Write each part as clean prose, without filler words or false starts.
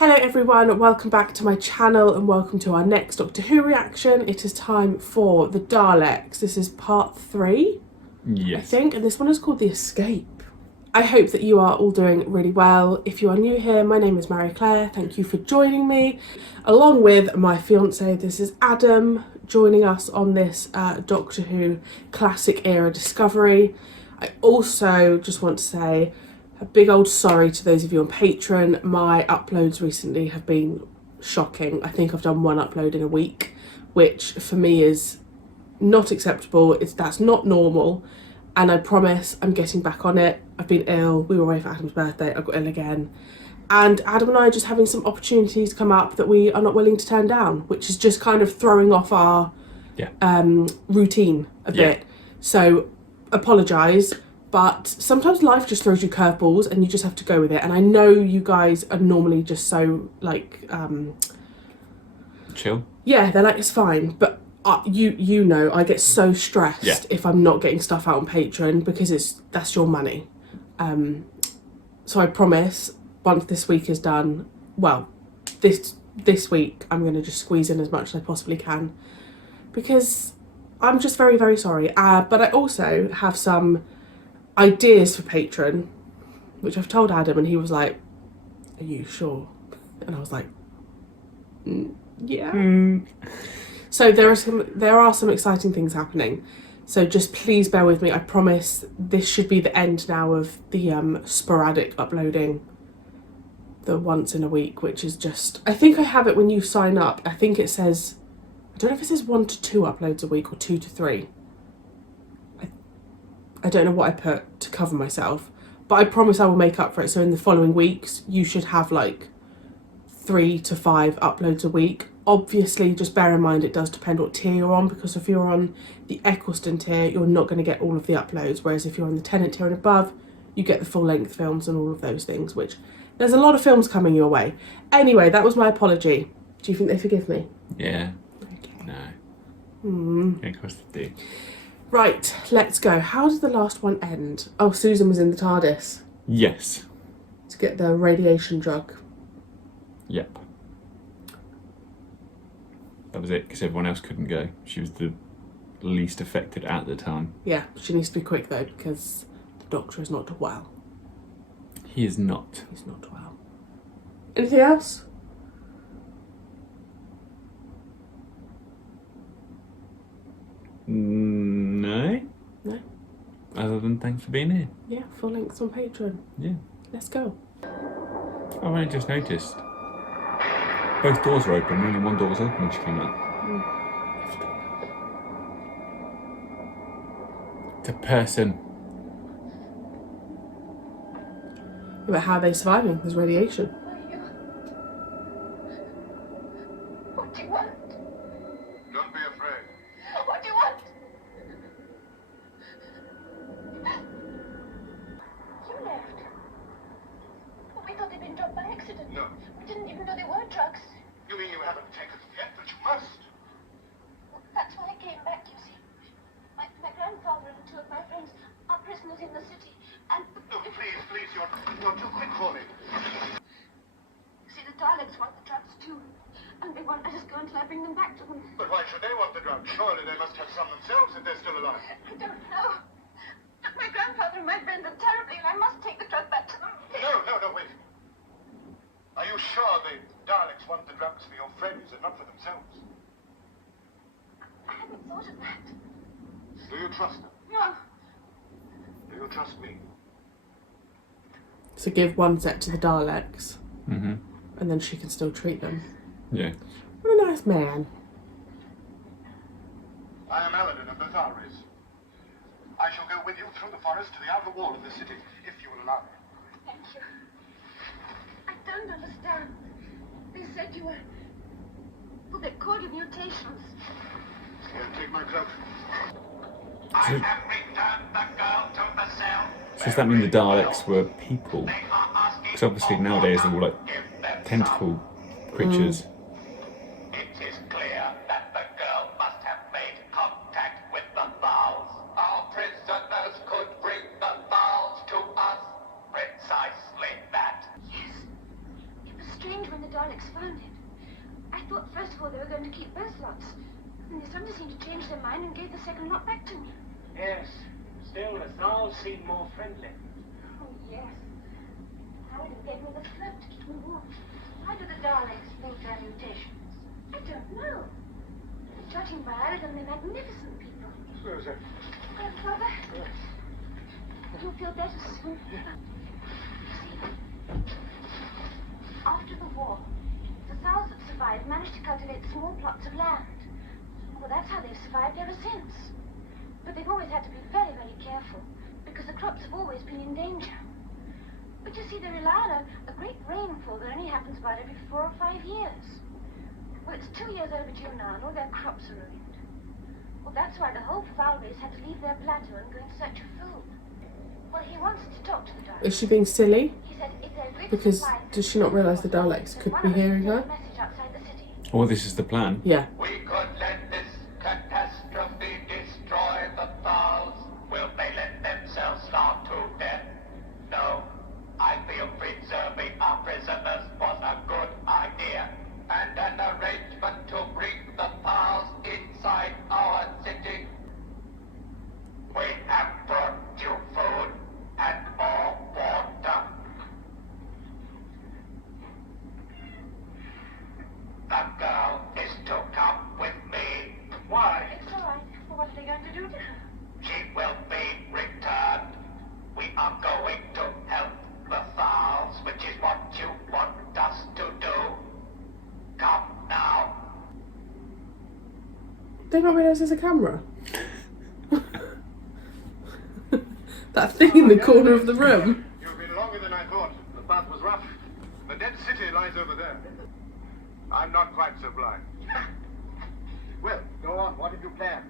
Hello everyone, welcome back to my channel and welcome to our next Doctor Who reaction. It is time for the Daleks. This is part 3, yes. I think, and this one is called The Escape. I hope that you are all doing really well. If you are new here, my name is Marie-Clare. Thank you for joining me. Along with my fiance, this is Adam, joining us on this Doctor Who classic era discovery. I also just want to say a big old sorry to those of you on Patreon. My uploads recently have been shocking. I think I've done one upload in a week, which for me is not acceptable. That's not normal, and I promise I'm getting back on it. I've been ill. We were away for Adam's birthday. I got ill again. And Adam and I are just having some opportunities come up that we are not willing to turn down, which is just kind of throwing off our routine a bit. So apologise. But sometimes life just throws you curveballs and you just have to go with it. And I know you guys are normally just so like chill. Yeah, they're like, it's fine. But you know, I get so stressed if I'm not getting stuff out on Patreon because that's your money. So I promise once this week is done, well, this week I'm gonna just squeeze in as much as I possibly can because I'm just very, very sorry. But I also have some ideas for Patreon, which I've told Adam, and he was like, "Are you sure?" And I was like, "Yeah." So there are some exciting things happening. So just please bear with me. I promise this should be the end now of the sporadic uploading, the once in a week, which is just, I think I have it when you sign up. I think it says, I don't know if it says 1 to 2 uploads a week or 2 to 3. I don't know what I put to cover myself, but I promise I will make up for it. So in the following weeks, you should have like 3 to 5 uploads a week. Obviously, just bear in mind it does depend what tier you're on, because if you're on the Eccleston tier, you're not going to get all of the uploads, whereas if you're on the Tennant tier and above, you get the full-length films and all of those things, which there's a lot of films coming your way. Anyway, that was my apology. Do you think they forgive me? Yeah. Okay. No. Yeah, of course they do. Right, let's go. How did the last one end? Oh, Susan was in the TARDIS. Yes. To get the radiation drug. Yep. That was it, because everyone else couldn't go. She was the least affected at the time. Yeah, she needs to be quick though, because the Doctor is not well. He is not. He's not well. Anything else? No. No? Other than thanks for being here. Yeah, full links on Patreon. Yeah. Let's go. I've only just noticed. Both doors are open, only one door was open when she came out. It's a person. But how are they surviving? There's radiation. What do you want? Don't be afraid. What do you want? You left. But we thought they'd been dropped by accident. No. We didn't even know they were drugs. You mean you haven't taken them yet, but you must. Well, that's why I came back, you see. My grandfather and 2 of my friends are prisoners in the city, and... No, please, you're too quick for me. You see, the Daleks want the drugs too, and they won't let us go until I bring them back to them. But why should they want the drugs? Surely they must have some themselves if they're still alive. I don't know. But my grandfather and my friends are terribly, and I must take the drug back to them. No, wait. Are you sure the Daleks want the drugs for your friends and not for themselves? I hadn't thought of that. Do you trust them? No. Do you trust me? So give one set to the Daleks. Mm-hmm. And then she can still treat them. Yeah. What a nice man. I am Aladdin of the Tharis. I shall go with you through the forest to the outer wall of the city, if you will allow me. Thank you. I don't understand. They said you were... Well, they called you mutations. Here, take my cloak. I have returned the girl to the cell. So does that mean the Daleks were people? Because obviously nowadays they're all like tentacle creatures. It is clear that the girl must have made contact with the Thals. Our prisoners could bring the Thals to us. Precisely that. Yes. It was strange when the Daleks found it. I thought first of all they were going to keep both lots. And they suddenly seemed to change their mind and gave the second lot back to me. Yes. Still, the Thals seem more friendly. Oh, yes. Howard gave me the float to keep me warm. Why do the Daleks think they're mutations? I don't know. Judging by Aragon, they're magnificent people. Susan. Grandfather, you'll feel better soon. You see, after the war, the Thals that survived managed to cultivate small plots of land. Well, that's how they've survived ever since. But they've always had to be very, very careful, because the crops have always been in danger. But you see, they rely on a great rainfall that only happens about every 4 or 5 years. Well, it's 2 years overdue now, and all their crops are ruined. Well, that's why the whole fowl race had to leave their plateau and go in search of food. Well, he wants to talk to the Daleks. Is she being silly? He said if they're great Because supplies, does she not realise the Daleks could be hearing her? message outside the city. Or this is the plan. Yeah. We could let this catastrophe destroy the Thals. Will they let themselves starve to death? No. I feel preserving our prisoners was a good idea. And an arrangement to bring the Thals inside our city. We have brought you food and more water. The girl is to come with me. Why? It's all right. Well, what are they going to do to her? She will be returned. We are going to help the Thals, which is what you want us to do. Come now. They not realise there's a camera? That thing in the corner of the room. You've been longer than I thought. The path was rough. The dead city lies over there. I'm not quite so blind. Well, go on. What did you plan?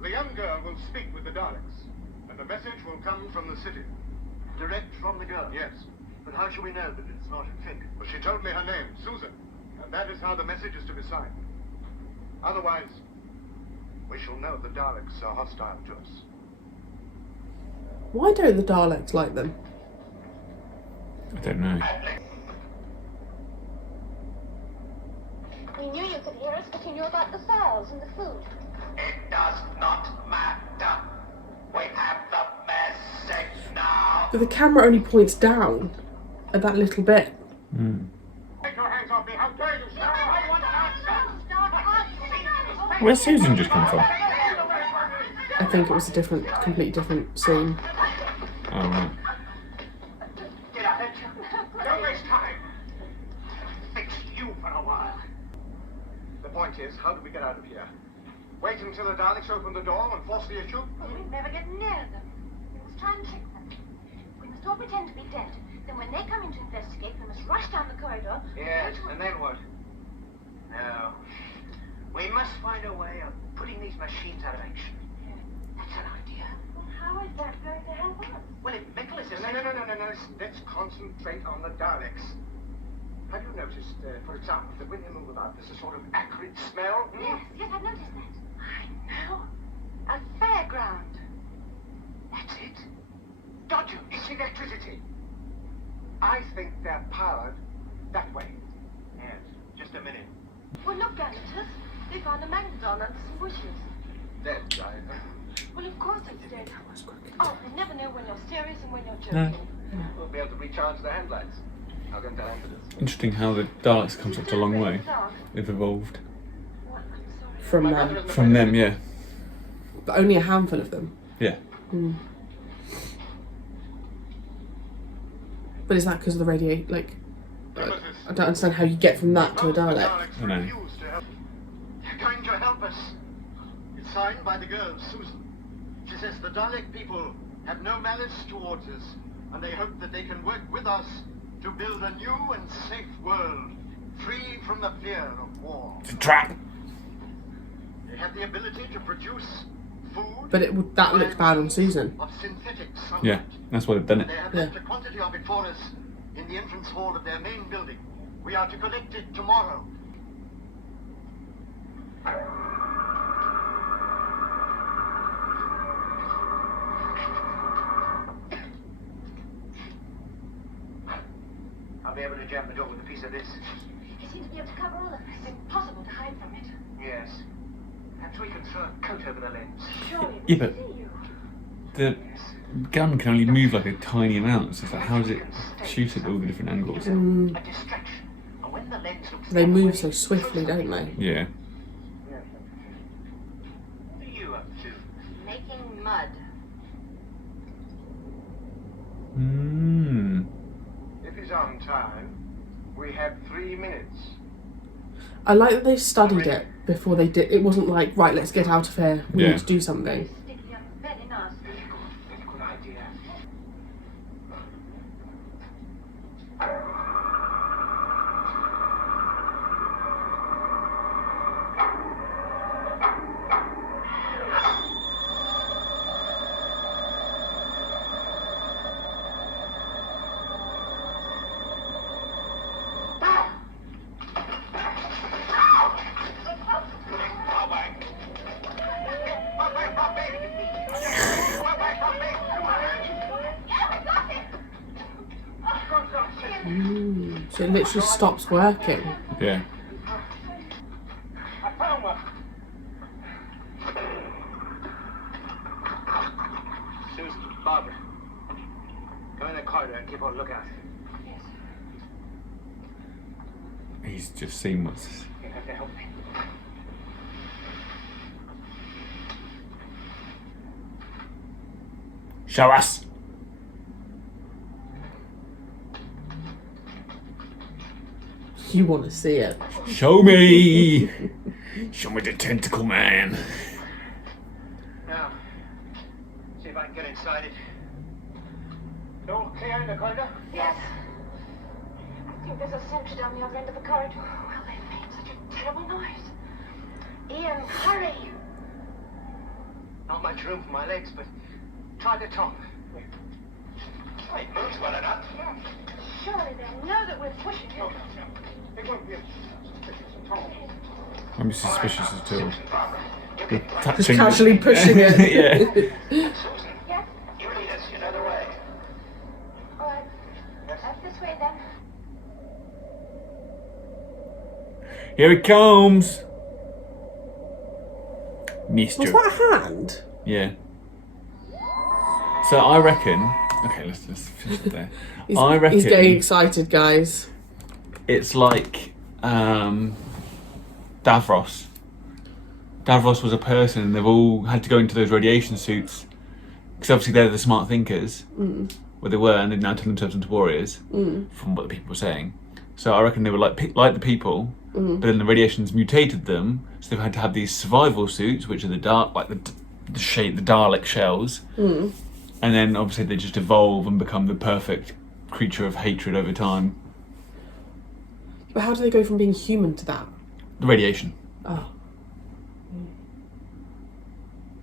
The young girl will speak with the Daleks, and the message will come from the city. Direct from the girl? Yes. But how shall we know that it's not a trick? Well, she told me her name, Susan, and that is how the message is to be signed. Otherwise, we shall know the Daleks are hostile to us. Why don't the Daleks like them? I don't know. We knew you could hear us, but you knew about the fowls and the food. It does not matter. We have the message now. But the camera only points down at that little bit. Take your hands off me! How dare you, sir! I want answer! Where's Susan just come from? I think it was a completely different scene. Oh, right. Get out! Don't waste time! Fix you for a while. The point is, how do we get out of here? Wait until the Daleks open the door and force the issue? Well, we'd never get near them. We must try and trick them. We must all pretend to be dead. Then when they come in to investigate, we must rush down the corridor. Yes, and then what? No. We must find a way of putting these machines out of action. That's an idea. Well, how is that going to help us? Well, if Nicholas is... No. Let's concentrate on the Daleks. Have you noticed, for example, that when they move about, there's a sort of acrid smell? Yes, I've noticed that. I know. A fairground. That's it. Dodger, it's electricity. I think they're powered that way. Yes, just a minute. Well, look, Daleks. They found a magnet on under some bushes. Dead, I... Well, of course it's dead. Oh, they never know when you're serious and when you're No. joking. We'll be able to recharge the handlights. I'll get down to this. Interesting how the Daleks come such a long way. They've evolved. What? I'm sorry. From them. From them, yeah. But only a handful of them. Yeah. But is that because of the radiate? Like, I don't understand how you get from that to a Dalek. I know. Refuse to help. They're going to help us. It's signed by the girl, Susan. She says the Dalek people have no malice towards us, and they hope that they can work with us to build a new and safe world, free from the fear of war. It's a trap. They have the ability to produce food. But that looked bad on Susan. Of synthetic sunlight. Yeah, that's why they've done it. They have left a quantity of it for us in the entrance hall of their main building. We are to collect it tomorrow. I'll be able to jam the door with a piece of this. They seem to be able to cover all of us. It's impossible to hide from it. Yes. Perhaps we can throw a coat over the lens. Surely Yeah, we but can see you. the gun can only move like a tiny amount, so it's like, how does it shoot at all the different angles? A distraction. And when the lens looks They the other move way, so swiftly, don't they? Yeah. What are you up to? Making mud. If he's on time, we have 3 minutes. I like that they studied it before they did. It wasn't like, right, let's get out of here. We Yeah. need to do something. Sticky and very nasty. Very good idea. So it literally stops working. Yeah. I found one. Susan, Barbara, go in the corridor and keep on lookout. He's just seen what's. You have to help me. Show us! You want to see it. Show me! Show me the tentacle man. Now, see if I can get inside it. All clear in the corridor? Yes. I think there's a sentry down the other end of the corridor. Well, they made such a terrible noise. Ian, hurry! Not much room for my legs, but try the top. It moves well enough. Surely they'll know that we're pushing it. It won't be suspicious at all. I'm suspicious as to Barbara, you the can Just touching. casually pushing it. Yeah. Susan, Yes? you lead us, you know the way. All right. This way then. Here it comes! Was Mister. that a hand? Yeah. So I reckon. Okay, let's finish it there. I reckon He's getting excited, guys. it's like Davros. Davros was a person, and they've all had to go into those radiation suits because obviously they're the smart thinkers. Well, they were, and they've now turned themselves into warriors, from what the people were saying. So I reckon they were like the people, but then the radiation's mutated them, so they've had to have these survival suits, which are the dark, like the Dalek shells, and then obviously they just evolve and become the perfect creature of hatred over time. But how do they go from being human to that? The radiation. Oh.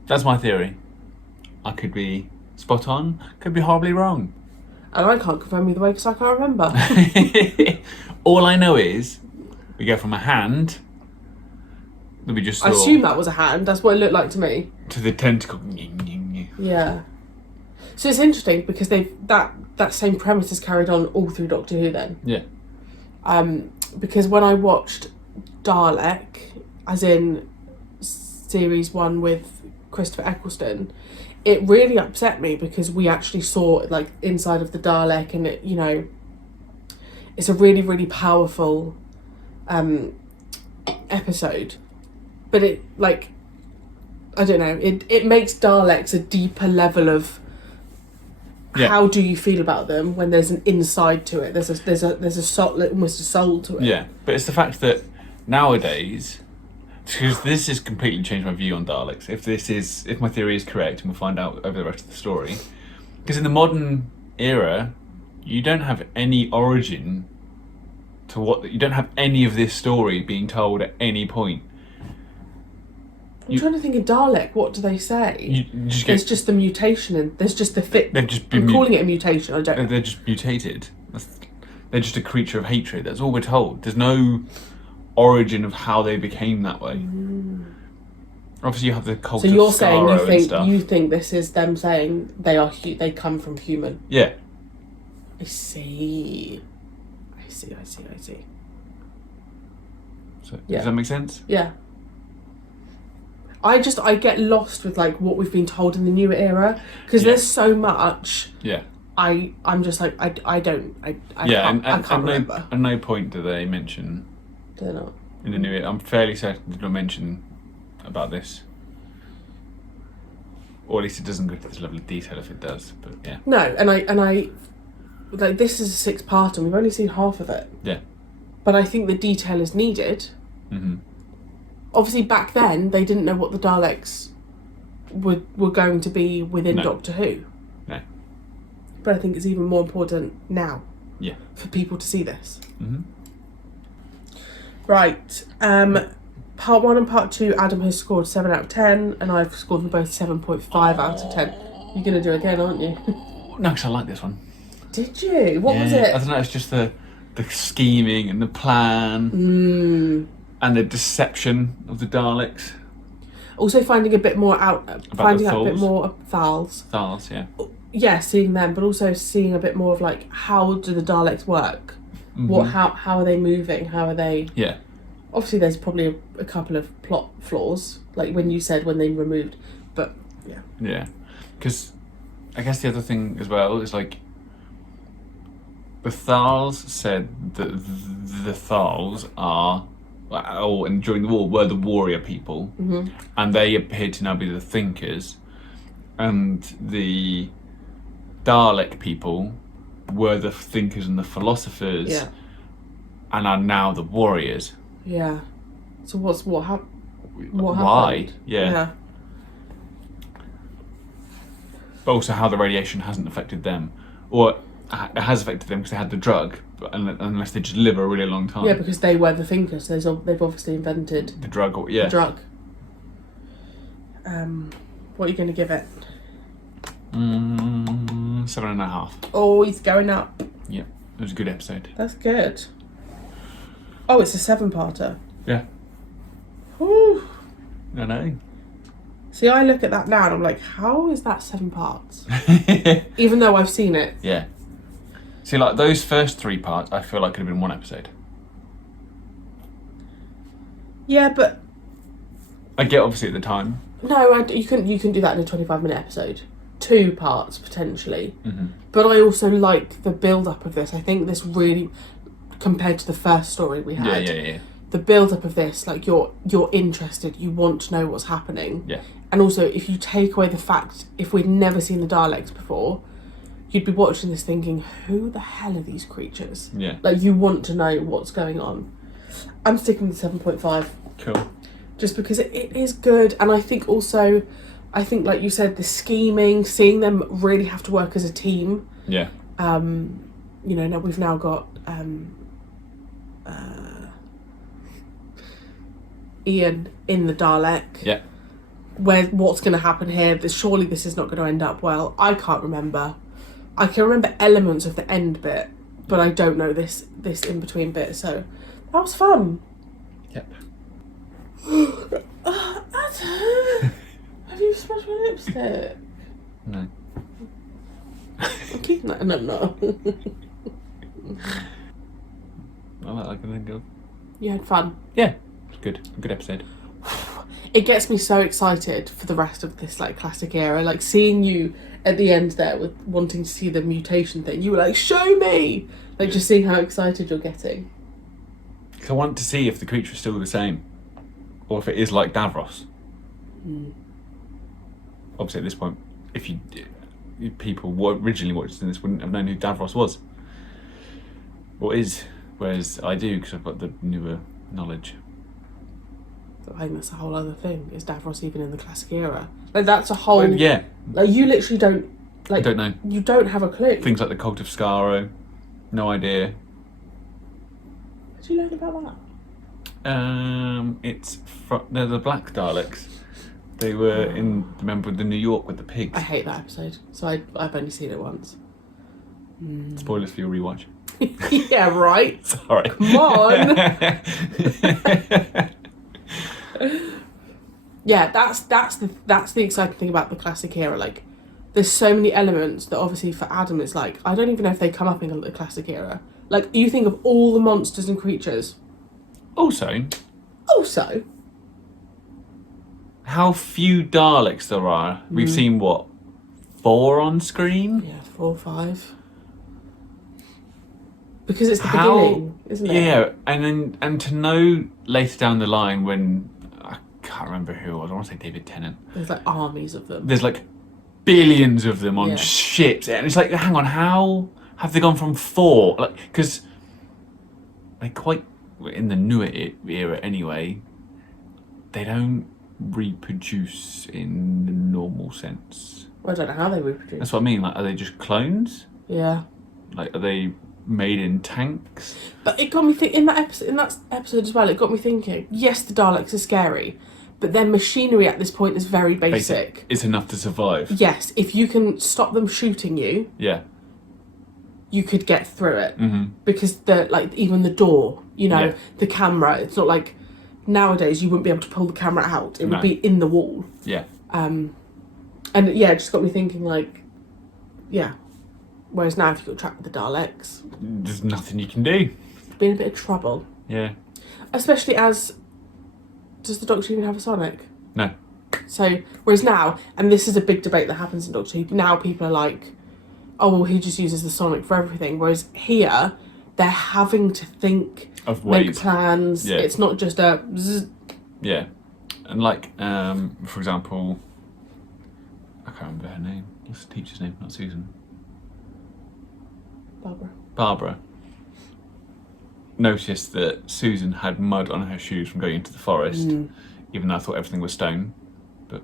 That's my theory. I could be spot on, could be horribly wrong. And I can't confirm either way because I can't remember. All I know is we go from a hand that we just saw I assume that was a hand. That's what it looked like to me. to the tentacle. Yeah. So it's interesting because that same premise is carried on all through Doctor Who then. Yeah. Because when I watched Dalek, as in series 1 with Christopher Eccleston, it really upset me because we actually saw like inside of the Dalek, and it, you know, it's a really, really powerful episode. But it, like, I don't know, it makes Daleks a deeper level of how do you feel about them when there's an inside to it. There's a soul, almost a soul to it. Yeah, but it's the fact that nowadays, because this has completely changed my view on Daleks. If my theory is correct, and we'll find out over the rest of the story, because in the modern era, you don't have any origin to you don't have any of this story being told at any point. I'm trying to think of Dalek. What do they say? You just There's get, just the mutation, and there's just the fit. they've just been I'm calling it a mutation. I don't. they're just mutated. They're just a creature of hatred. That's all we're told. There's no origin of how they became that way. Obviously, you have the cult So of you're saying Skaro and stuff. you think this is them saying they come from human? Yeah, I see. see. So, Yeah. Does that make sense? Yeah. I get lost with like what we've been told in the newer era because there's so much. Yeah. I'm just like I can't remember. At no point do they mention They're not. in the new year. I'm fairly certain they don't mention about this, or at least it doesn't go to this level of detail. If it does, but yeah. No, and I like this is a 6-part and we've only seen half of it. Yeah. But I think the detail is needed. Mm-hmm. Obviously, back then they didn't know what the Daleks were going to be within Doctor Who. No. But I think it's even more important now. Yeah. For people to see this. Mm-hmm. Right. Part 1 and Part 2, Adam has scored 7 out of 10, and I've scored them both 7.5 out of 10. You're going to do it again, aren't you? No, because I like this one. Did you? What was it? I don't know. It's just the scheming and the plan and the deception of the Daleks. Also finding a bit more out, finding out a bit more of Thals. Thals, yeah. Yeah, seeing them, but also seeing a bit more of like how do the Daleks work? Mm-hmm. How are they moving? How are they? Yeah. Obviously, there's probably a couple of plot flaws, like when you said when they removed, but yeah. Yeah, because I guess the other thing as well is like the Thals said that the Thals are, and during the war were the warrior people, and they appeared to now be the thinkers, and the Dalek people were the thinkers and the philosophers, and are now the warriors. Yeah. So what happened? Why? Yeah. But also how the radiation hasn't affected them, or it has affected them because they had the drug, but unless they just live a really long time. Yeah, because they were the thinkers. They've obviously invented the drug. The drug. What are you going to give it? 7.5. Oh, he's going up. Yeah, it was a good episode. That's good. Oh, it's a 7-parter. Yeah. Whew. I know. See, I look at that now and I'm like, how is that 7 parts? Even though I've seen it. Yeah. See, like those first 3 parts, I feel like could have been 1 episode. Yeah, but I get obviously at the time. no, you couldn't do that in a 25-minute episode. 2 parts potentially. Mm-hmm. But I also like the build-up of this. I think this really, compared to the first story we had. Yeah. The build-up of this, like you're interested, you want to know what's happening. Yeah. And also, if you take away the fact, if we'd never seen the Daleks before, you'd be watching this thinking, who the hell are these creatures? Yeah. Like, you want to know what's going on. I'm sticking with 7.5. Cool. Just because it is good. And I think also, like you said, the scheming, seeing them really have to work as a team. Yeah. Now we've now got Ian in the Dalek. Yeah. What's going to happen here? Surely this is not going to end up well. I can't remember. I can remember elements of the end bit, but I don't know this in between bit. So that was fun. Yep. Adam, have you smudged my lipstick? No. I'm keeping that. No. I like the go. You had fun. Yeah. It's good. A good episode. It gets me so excited for the rest of this like classic era. Like seeing you at the end there with wanting to see the mutation thing. You were like, show me! Like just seeing how excited you're getting. Because I want to see if the creature is still the same, or if it is like Davros. Obviously, at this point, if people originally watching this wouldn't have known who Davros was, or is, whereas I do because I've got the newer knowledge. I think that's a whole other thing. Is Davros even in the classic era? Like that's a whole. Well, yeah. Like you literally don't. Like I don't know. You don't have a clue. Things like the cult of Skaro, no idea. How did you learn about that? It's they're the Black Daleks. They were remember the New York with the pigs. I hate that episode. So I've only seen it once. Spoilers for your rewatch. Yeah, right. Sorry. Come on. Yeah, that's the exciting thing about the classic era. Like, there's so many elements that obviously for Adam it's like I don't even know if they come up in the classic era. Like, you think of all the monsters and creatures. Also, how few Daleks there are. We've seen, what, 4 on screen? Yeah, 4 or 5. Because it's the beginning, isn't it? Yeah, and to know later down the line when, I can't remember who it was, I want to say David Tennant. There's like armies of them. There's like billions of them on Yeah. ships, and it's like, hang on, how have they gone from 4? Like, because they quite, in the newer era anyway, they don't reproduce in the normal sense. Well, I don't know how they reproduce. That's what I mean. Like, are they just clones? Yeah. Like, are they made in tanks? But it got me thinking, in that episode as well, it got me thinking, yes, the Daleks are scary, but their machinery at this point is very basic. It's enough to survive. Yes, if you can stop them shooting you, Yeah. you could get through it. Mm-hmm. Because even the door, Yeah. the camera, it's not like nowadays you wouldn't be able to pull the camera out. It would No. be in the wall. Yeah. And yeah, it just got me thinking, like, yeah. Whereas now, if you got trapped with the Daleks, There's nothing you can do. you'd be in a bit of trouble. Yeah. Especially as, does the Doctor even have a Sonic? No. So, whereas now, and this is a big debate that happens in Doctor Who, now people are like, oh, well, he just uses the Sonic for everything. Whereas here, they're having to think, Of make ways. plans. Yeah. It's not just a zzz. Yeah. And like, for example, I can't remember her name. What's the teacher's name? Not Susan. Barbara noticed that Susan had mud on her shoes from going into the forest, even though I thought everything was stone. But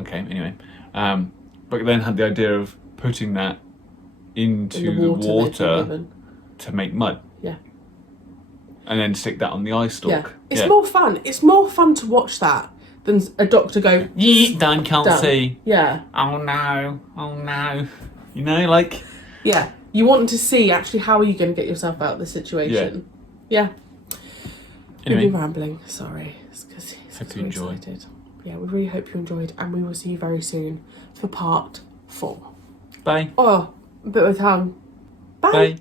okay, anyway. But then had the idea of putting that into the water to make mud. Yeah. And then stick that on the eye stalk. Yeah. It's more fun. It's more fun to watch that than a doctor go, Yeet, done, can't done. see. Yeah. Oh no, oh no. You know, like... Yeah. You want to see, actually, how are you going to get yourself out of this situation? Yeah. Anyway. We'll be rambling. Sorry. It's because Hope you we're enjoy. excited. Yeah, we really hope you enjoyed, and we will see you very soon for part 4. Bye. Oh, a bit of tongue. Bye. Bye.